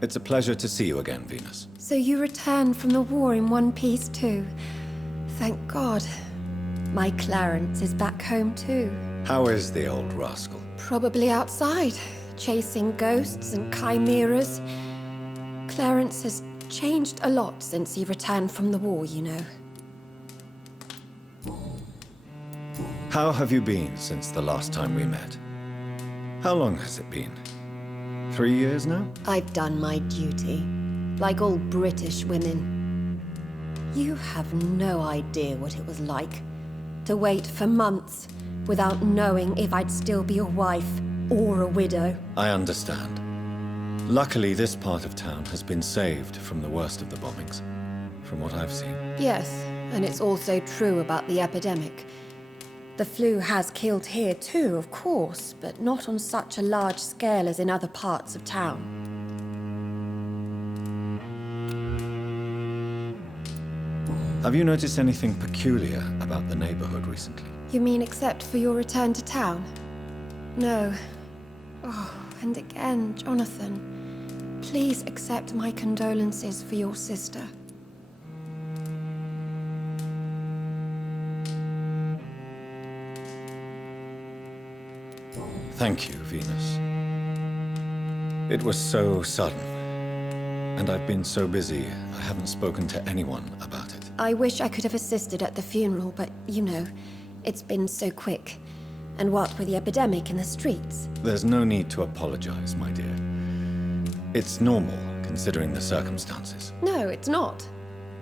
It's a pleasure to see you again, Venus. So you returned from the war in one piece too. Thank God. My Clarence is back home too. How is the old rascal? Probably outside, chasing ghosts and chimeras. Clarence has changed a lot since he returned from the war, you know. How have you been since the last time we met? How long has it been? 3 years now? I've done my duty, like all British women. You have no idea what it was like to wait for months without knowing if I'd still be a wife or a widow. I understand. Luckily, this part of town has been saved from the worst of the bombings, from what I've seen. Yes, and it's also true about the epidemic. The flu has killed here too, of course, but not on such a large scale as in other parts of town. Have you noticed anything peculiar about the neighborhood recently? You mean except for your return to town? No. Oh, and again, Jonathan, please accept my condolences for your sister. Thank you, Venus. It was so sudden, and I've been so busy, I haven't spoken to anyone about it. I wish I could have assisted at the funeral, but, you know, it's been so quick. And what with the epidemic in the streets? There's no need to apologize, my dear. It's normal, considering the circumstances. No, it's not.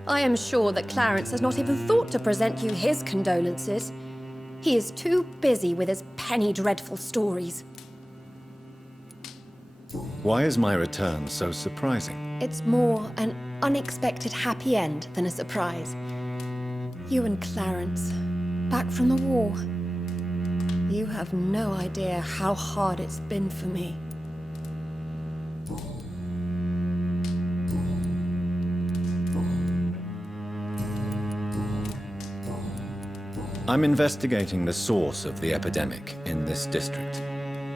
I am sure that Clarence has not even thought to present you his condolences. He is too busy with his penny dreadful stories. Why is my return so surprising? It's more an unexpected happy end than a surprise. You and Clarence, back from the war. You have no idea how hard it's been for me. I'm investigating the source of the epidemic in this district.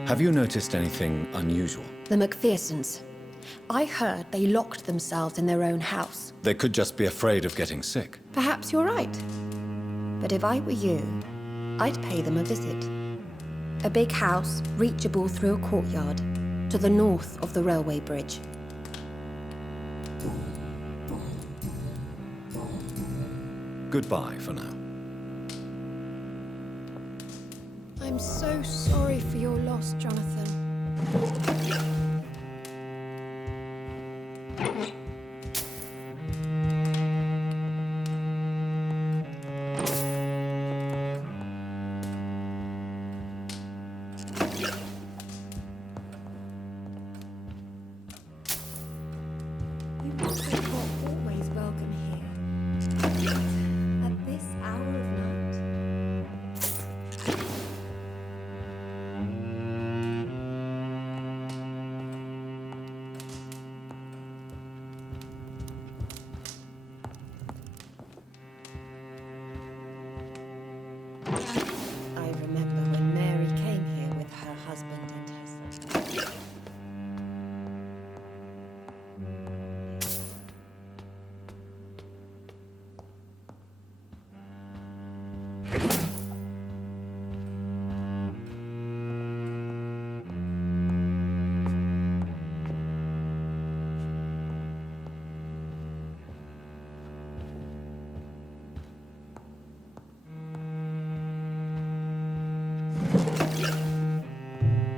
Have you noticed anything unusual? The McPhersons. I heard they locked themselves in their own house. They could just be afraid of getting sick. Perhaps you're right. But if I were you, I'd pay them a visit. A big house, reachable through a courtyard, to the north of the railway bridge. Goodbye for now. I'm so sorry for your loss, Jonathan. You must be always welcome here. At this hour of night. I remember when Mary came here with her husband and her son.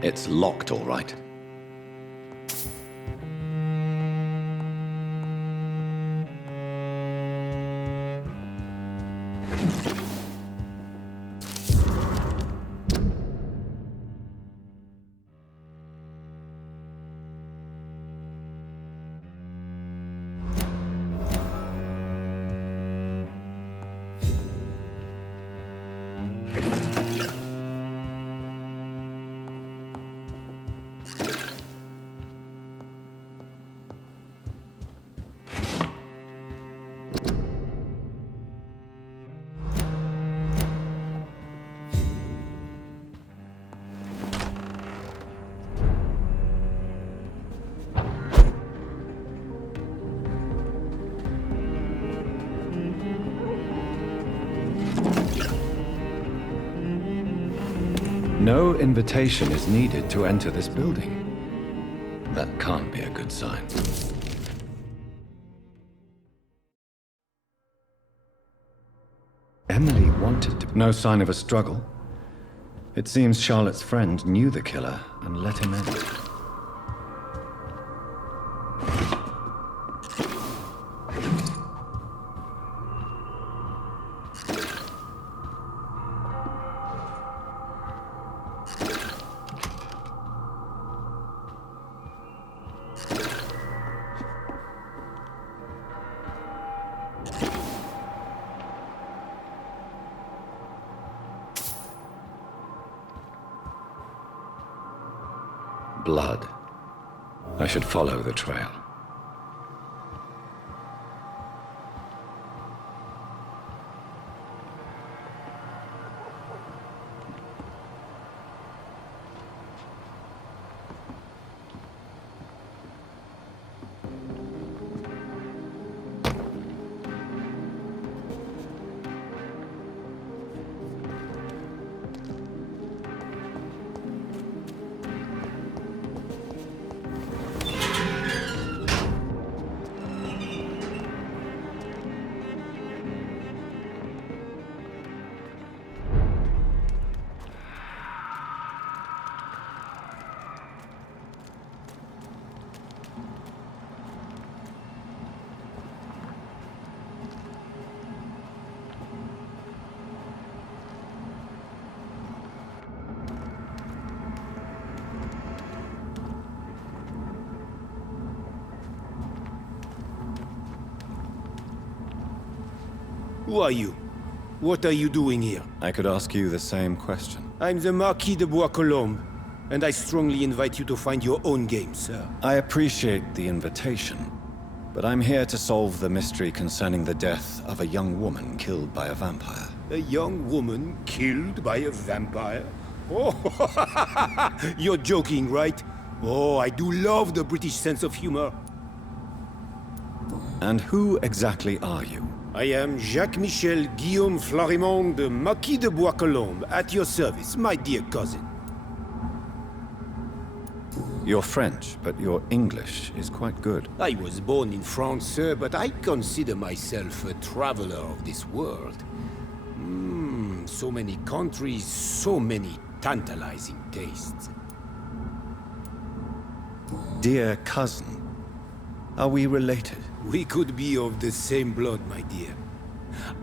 It's locked, all right. No invitation is needed to enter this building. That can't be a good sign. Emily wanted to... No sign of a struggle. It seems Charlotte's friend knew the killer and let him in. Blood. I should follow the trail. Who are you? What are you doing here? I could ask you the same question. I'm the Marquis de Bois-Colombes, and I strongly invite you to find your own game, sir. I appreciate the invitation, but I'm here to solve the mystery concerning the death of a young woman killed by a vampire. A young woman killed by a vampire? Oh, you're joking, right? Oh, I do love the British sense of humor. And who exactly are you? I am Jacques-Michel Guillaume Florimond de Marquis de Bois-Colombes, at your service, my dear cousin. You're French, but your English is quite good. I was born in France, sir, but I consider myself a traveler of this world. So many countries, so many tantalizing tastes. Dear cousin, are we related? We could be of the same blood, my dear.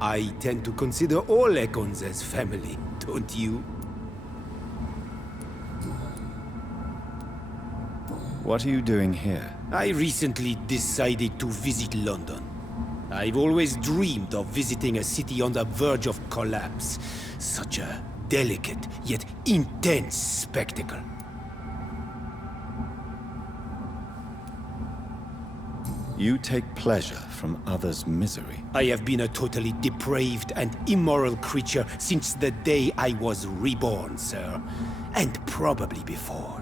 I tend to consider all Econs as family, don't you? What are you doing here? I recently decided to visit London. I've always dreamed of visiting a city on the verge of collapse. Such a delicate, yet intense spectacle. You take pleasure from others' misery. I have been a totally depraved and immoral creature since the day I was reborn, sir. And probably before.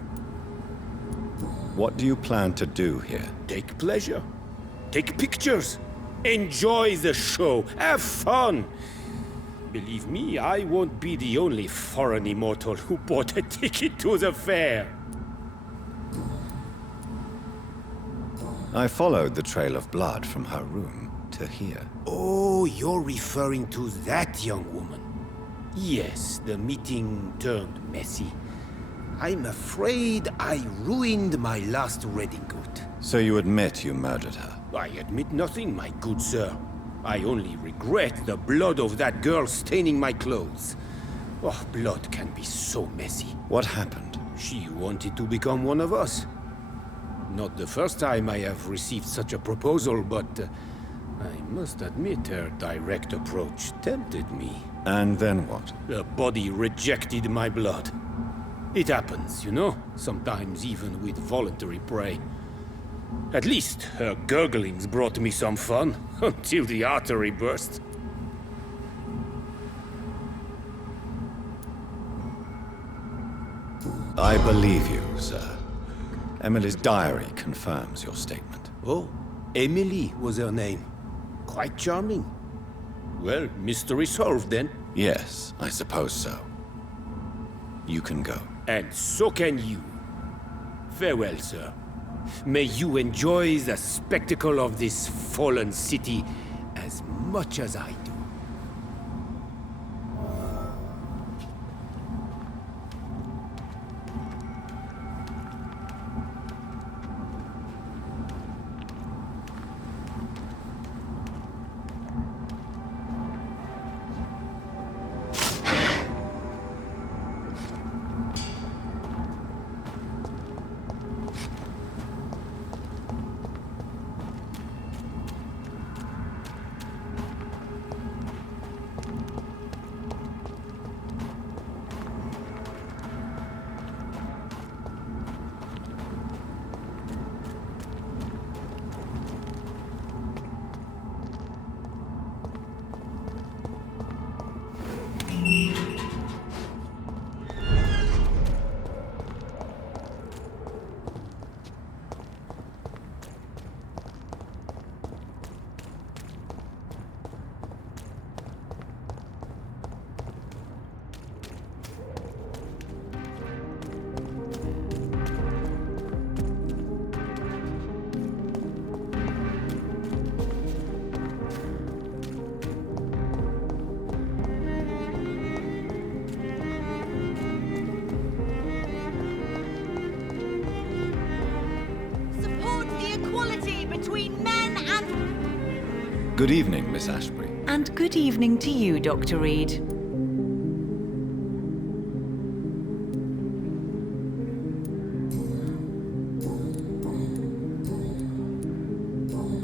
What do you plan to do here? Take pleasure. Take pictures. Enjoy the show. Have fun. Believe me, I won't be the only foreign immortal who bought a ticket to the fair. I followed the trail of blood from her room to here. Oh, you're referring to that young woman. Yes, the meeting turned messy. I'm afraid I ruined my last redingote. So you admit you murdered her? I admit nothing, my good sir. I only regret the blood of that girl staining my clothes. Oh, blood can be so messy. What happened? She wanted to become one of us. Not the first time I have received such a proposal, but I must admit her direct approach tempted me. And then what? Her body rejected my blood. It happens, you know, sometimes even with voluntary prey. At least her gurglings brought me some fun, until the artery burst. I believe you, sir. Emily's diary confirms your statement. Oh, Emily was her name. Quite charming. Well, mystery solved then. Yes, I suppose so. You can go. And so can you. Farewell, sir. May you enjoy the spectacle of this fallen city as much as I do. Good evening, Miss Ashbury. And good evening to you, Dr. Reid.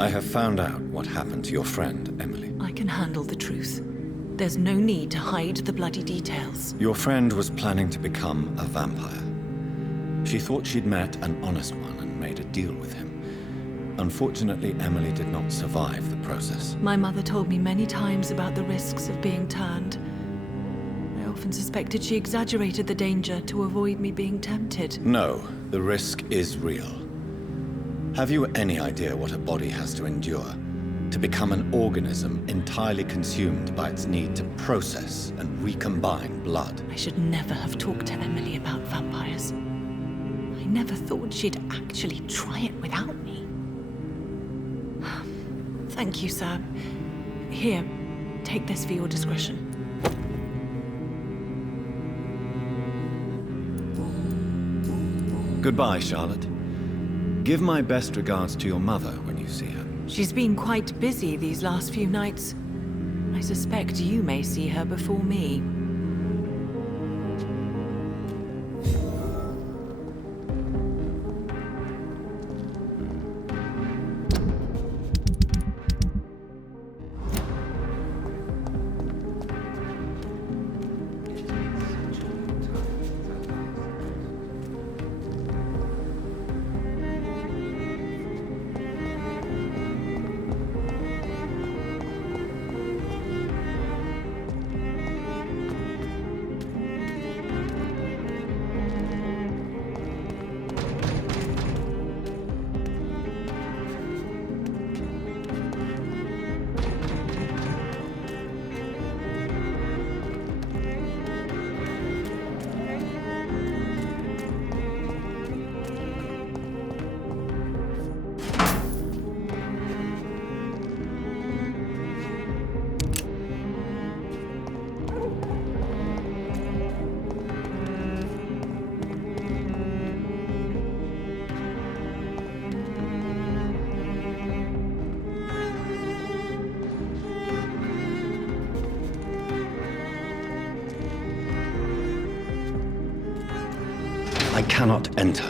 I have found out what happened to your friend, Emily. I can handle the truth. There's no need to hide the bloody details. Your friend was planning to become a vampire. She thought she'd met an honest one and made a deal with him. Unfortunately, Emily did not survive the process. My mother told me many times about the risks of being turned. I often suspected she exaggerated the danger to avoid me being tempted. No, the risk is real. Have you any idea what a body has to endure? To become an organism entirely consumed by its need to process and recombine blood? I should never have talked to Emily about vampires. I never thought she'd actually try it without me. Thank you, sir. Here, take this for your discretion. Goodbye, Charlotte. Give my best regards to your mother when you see her. She's been quite busy these last few nights. I suspect you may see her before me. I cannot enter.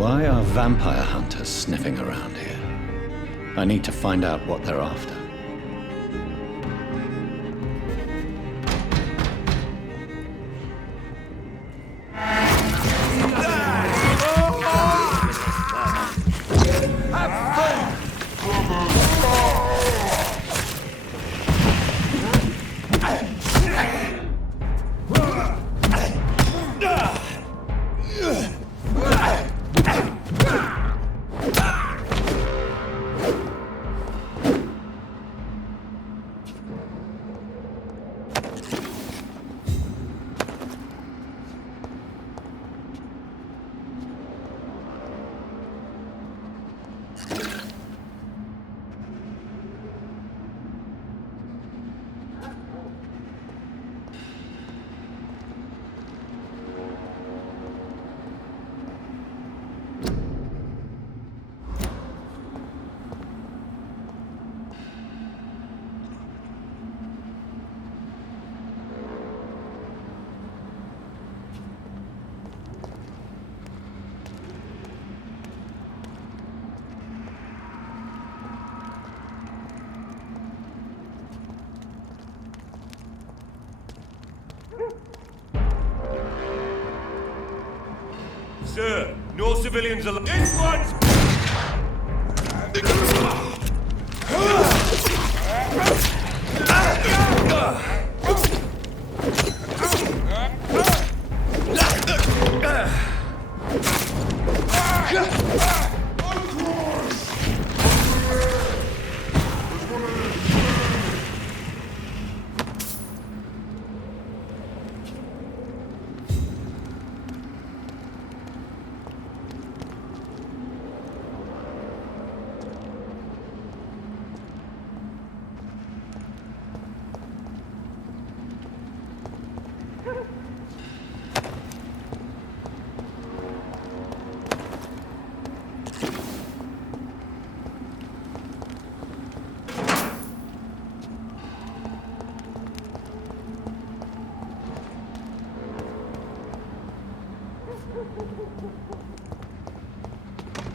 Why are vampire hunters sniffing around here? I need to find out what they're after. Sir, no civilians allowed. This one's...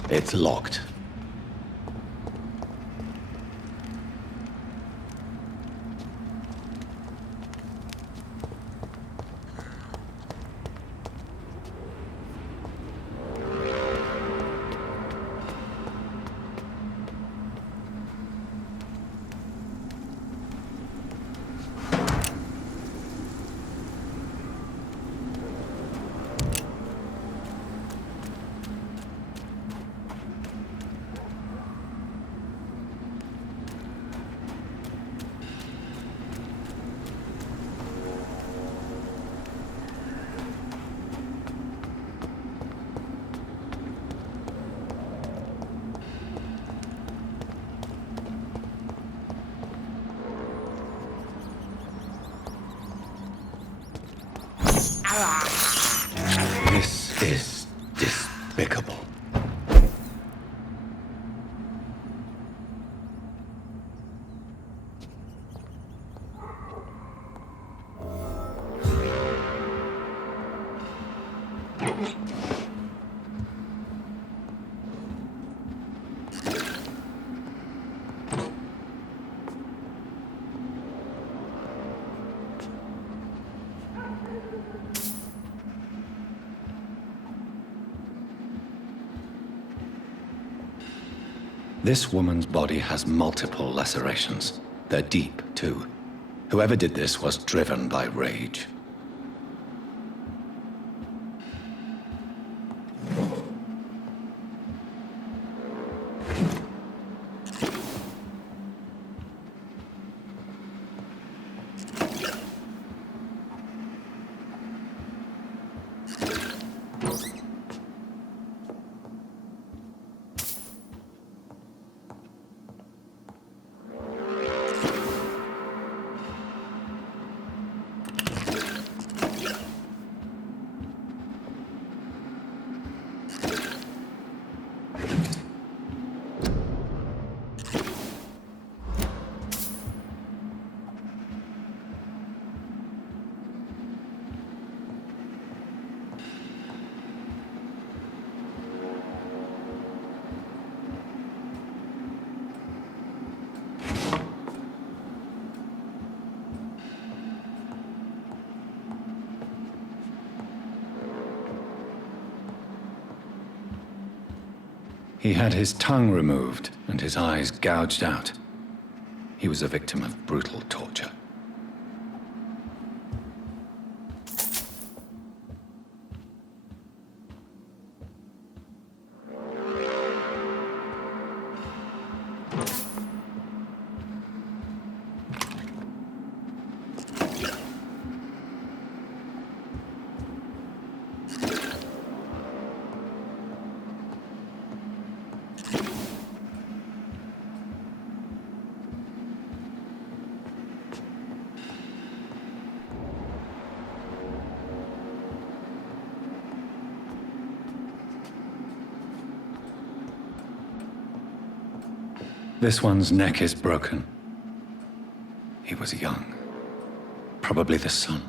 It's locked. This is despicable. This woman's body has multiple lacerations. They're deep, too. Whoever did this was driven by rage. He had his tongue removed and his eyes gouged out. He was a victim of brutal torture. This one's neck is broken. He was young. Probably the son.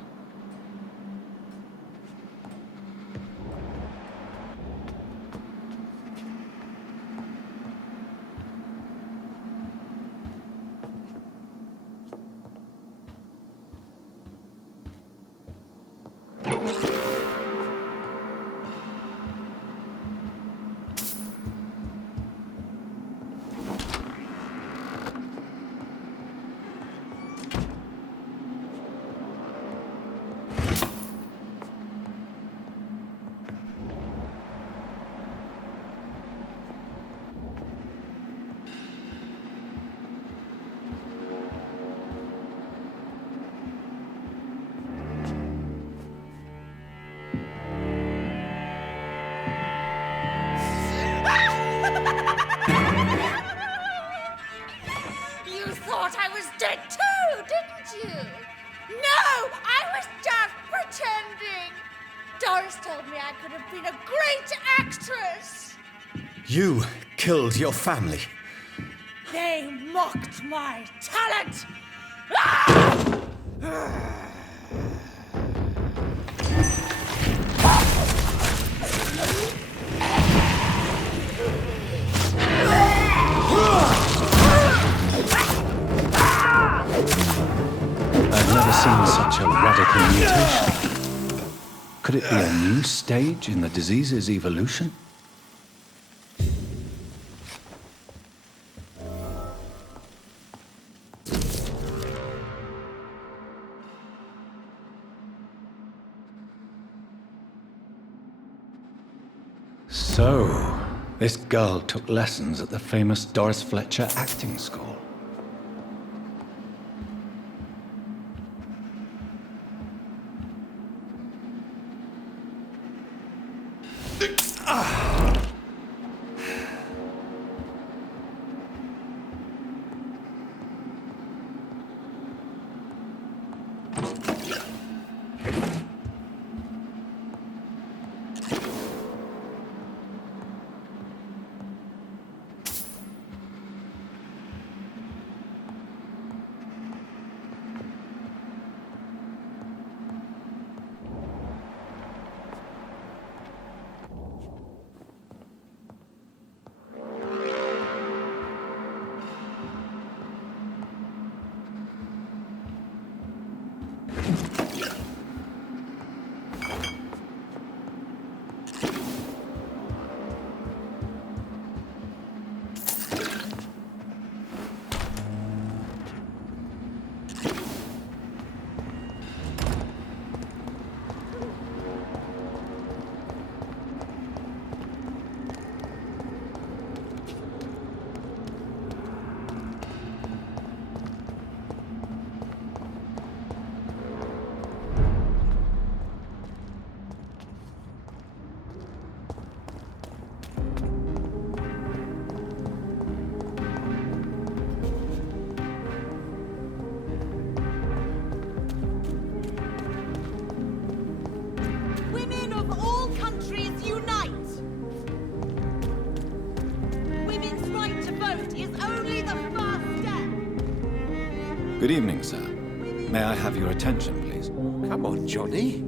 You thought I was dead too, didn't you? No, I was just pretending. Doris told me I could have been a great actress. You killed your family. They mocked my talent. Ah! I've never seen such a radical mutation. Could it be a new stage in the disease's evolution? So, this girl took lessons at the famous Doris Fletcher acting school. Good evening, sir. May I have your attention, please? Come on, Johnny.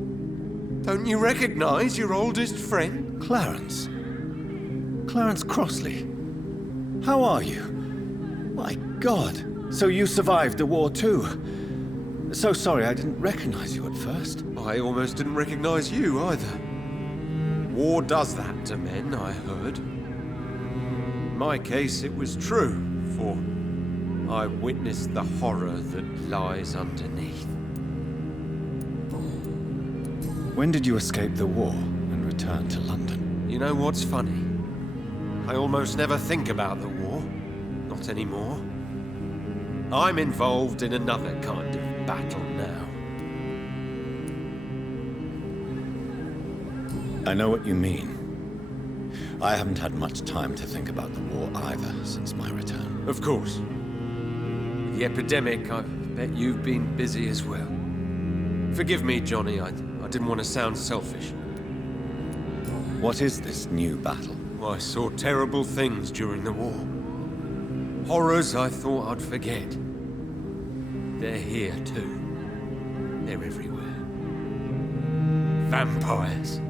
Don't you recognize your oldest friend? Clarence. Clarence Crossley. How are you? My God. So you survived the war too. So sorry I didn't recognize you at first. I almost didn't recognize you either. War does that to men, I heard. my case, it was true, for I witnessed the horror that lies underneath. When did you escape the war and return to London? You know what's funny? I almost never think about the war. Not anymore. I'm involved in another kind of battle now. I know what you mean. I haven't had much time to think about the war either since my return. Of course. With the epidemic, I bet you've been busy as well. Forgive me, Johnny, I didn't want to sound selfish. What is this new battle? I saw terrible things during the war. Horrors I thought I'd forget. They're here too. They're everywhere. Vampires.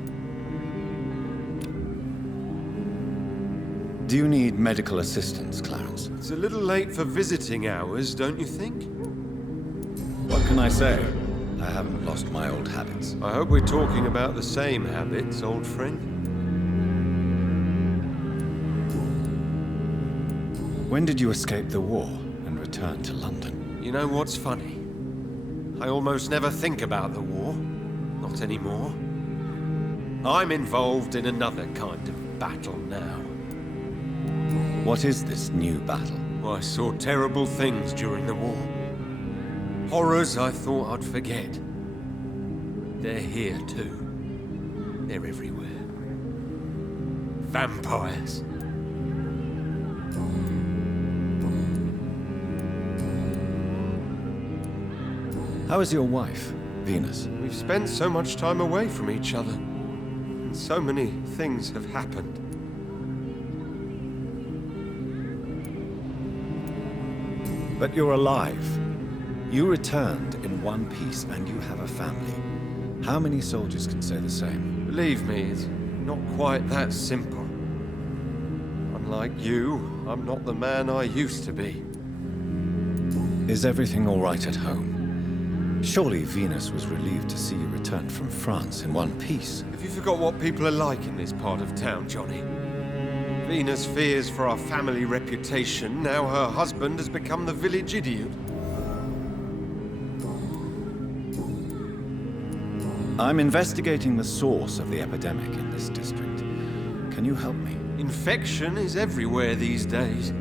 Do you need medical assistance, Clarence? It's a little late for visiting hours, don't you think? What can I say? I haven't lost my old habits. I hope we're talking about the same habits, old friend. When did you escape the war and return to London? You know what's funny? I almost never think about the war. Not anymore. I'm involved in another kind of battle now. What is this new battle? I saw terrible things during the war. Horrors I thought I'd forget. They're here too. They're everywhere. Vampires. How is your wife, Venus? We've spent so much time away from each other. And so many things have happened. But you're alive. You returned in one piece and you have a family. How many soldiers can say the same? Believe me, it's not quite that simple. Unlike you, I'm not the man I used to be. Is everything all right at home? Surely Venus was relieved to see you return from France in one piece. Have you forgot what people are like in this part of town, Johnny? Venus fears for our family reputation. Now her husband has become the village idiot. I'm investigating the source of the epidemic in this district. Can you help me? Infection is everywhere these days.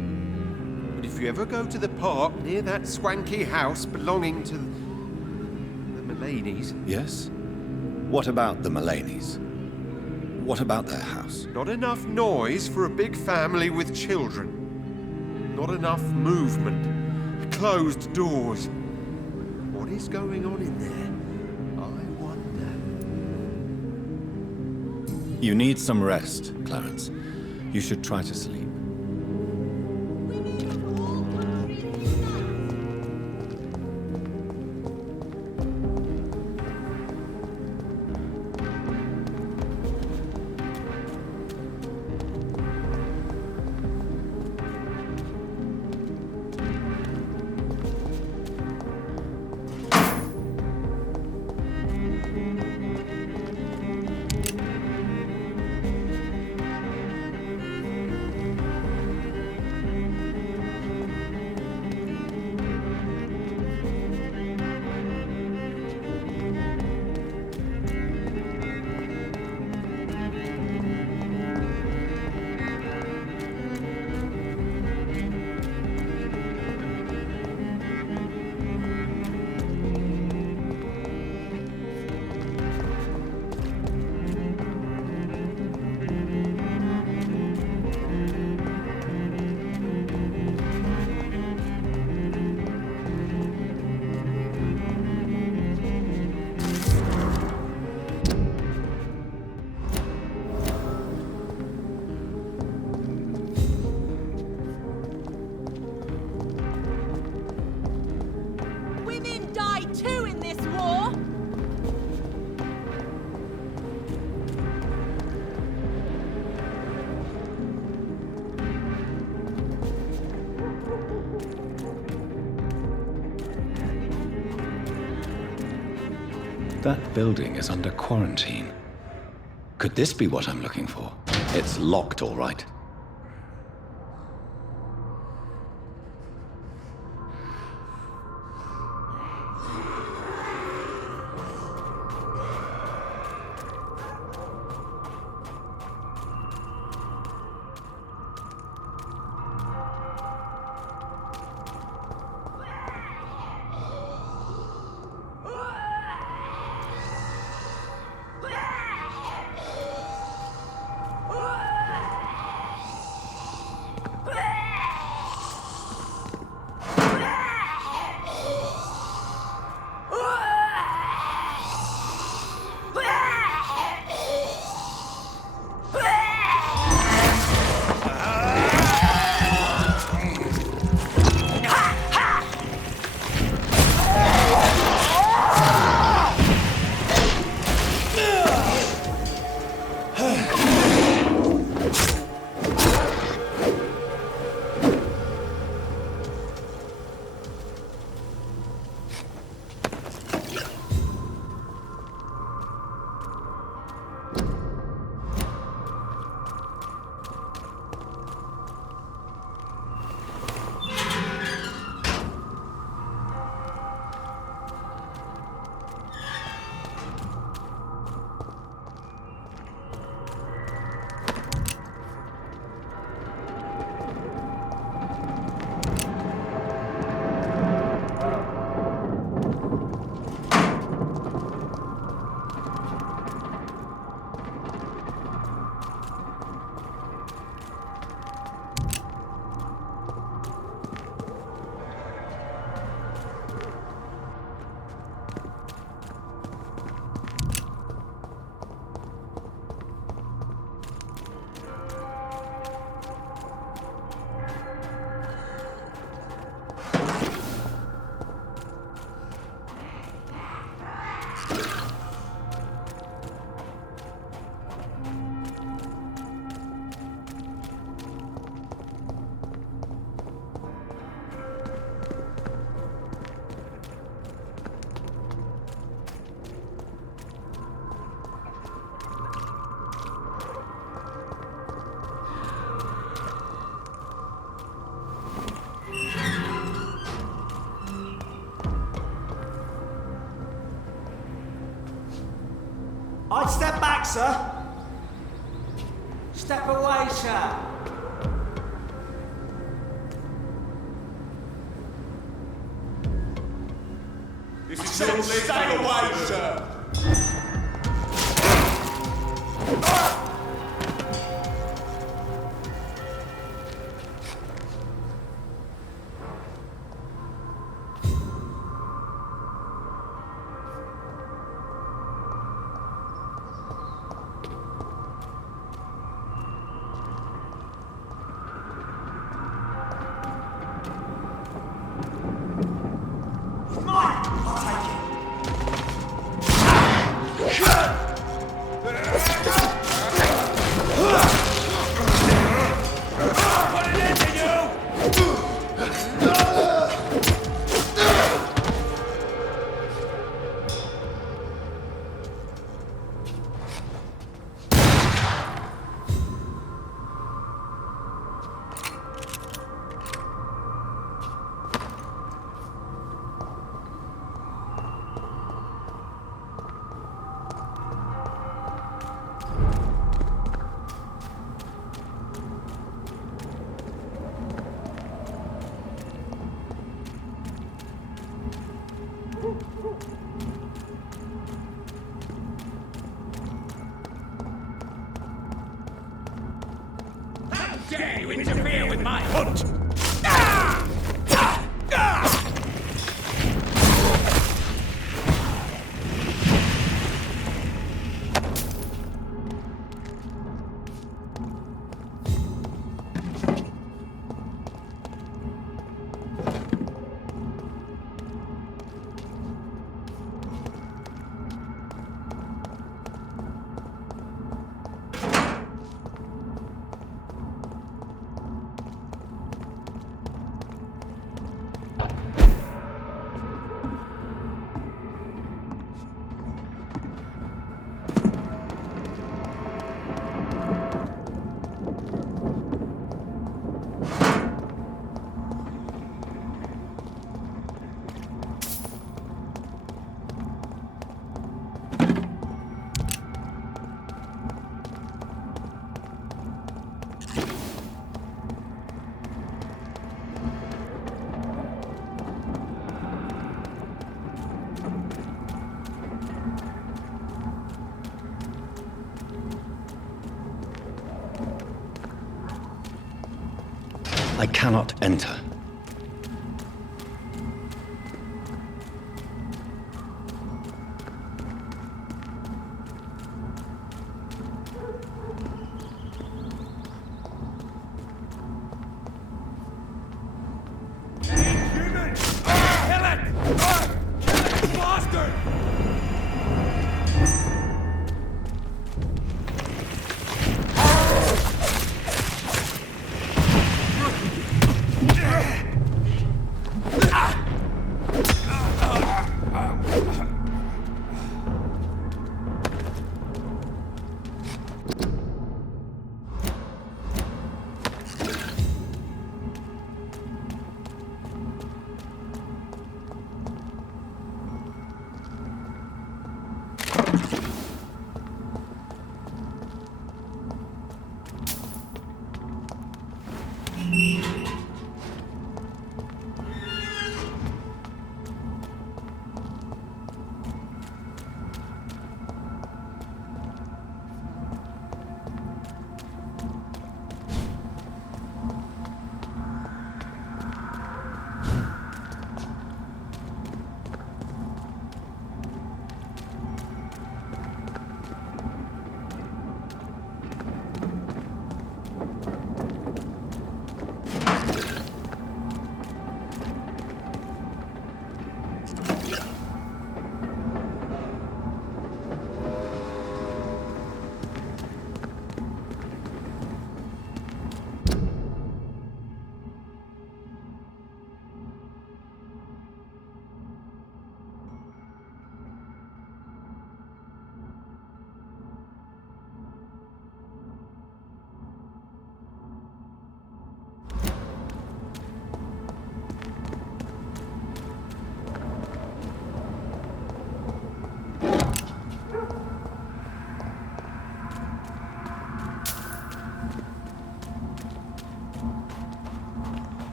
But if you ever go to the park near that swanky house belonging to the Mullaneys... Yes? What about the Mullaneys? What about their house? Not enough noise for a big family with children. Not enough movement. Closed doors. What is going on in there? I wonder. You need some rest, Clarence. You should try to sleep. That building is under quarantine. Could this be what I'm looking for? It's locked, all right. step back, sir. Step away, sir. This is your place. Stay away, sir. Dare you interfere with my hunt? I cannot enter.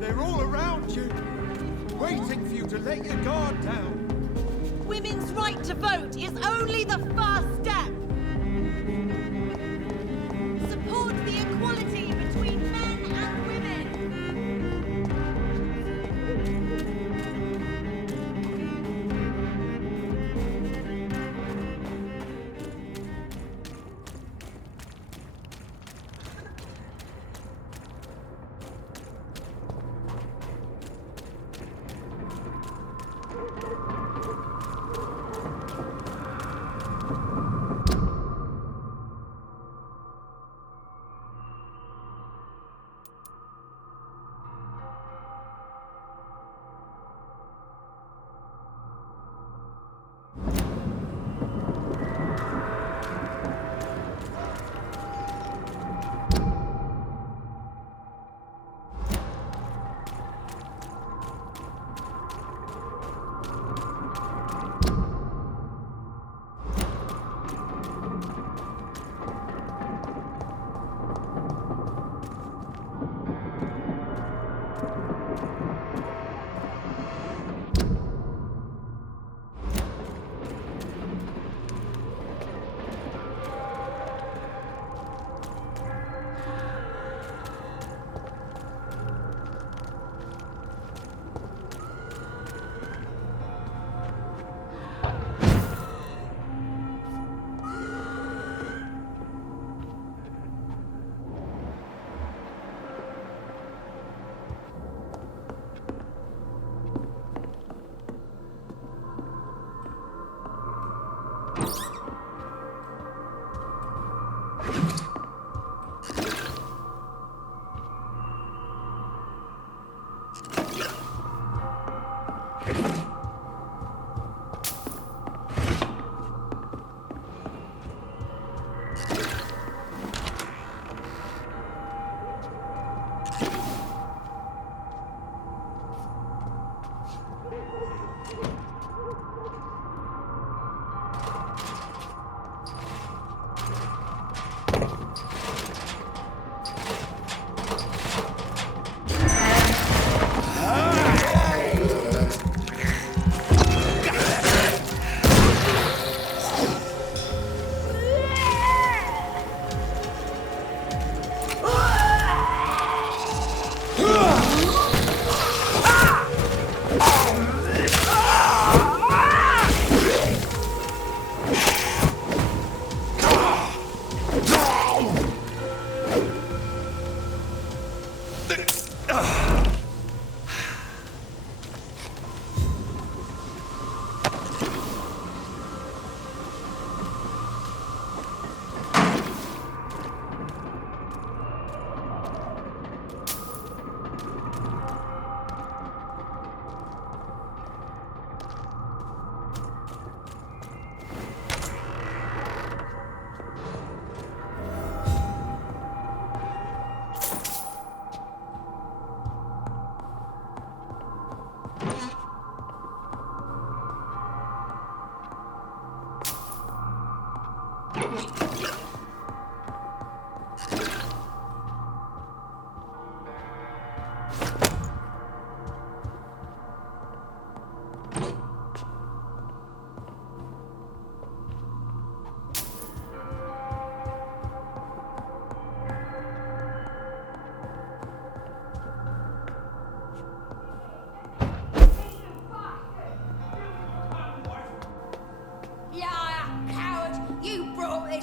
They're all around you, waiting for you to let your guard down. Women's right to vote is only the first step. Support the equality between men and women.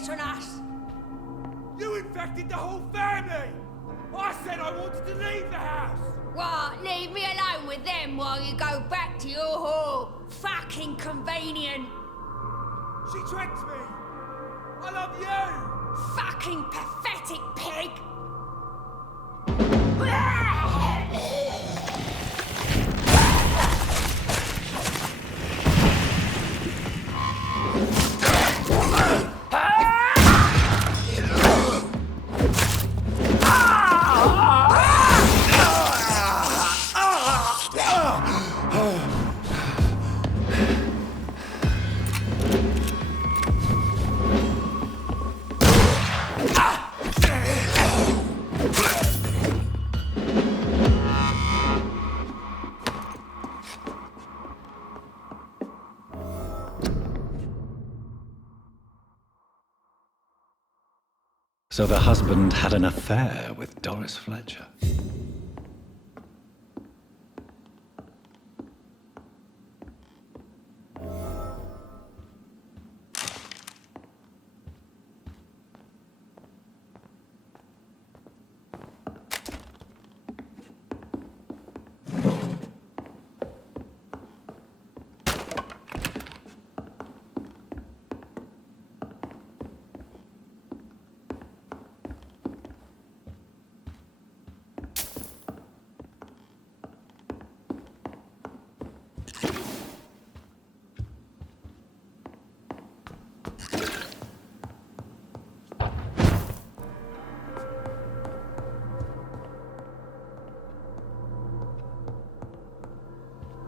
On us. You infected the whole family! I said I wanted to leave the house! What? Leave me alone with them while you go back to your whore? Fucking convenient. She tricked me! I love you! Fucking pathetic pig! So the husband had an affair with Doris Fletcher.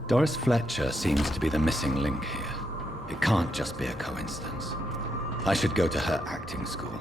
Doris Fletcher seems to be the missing link here. It can't just be a coincidence. I should go to her acting school.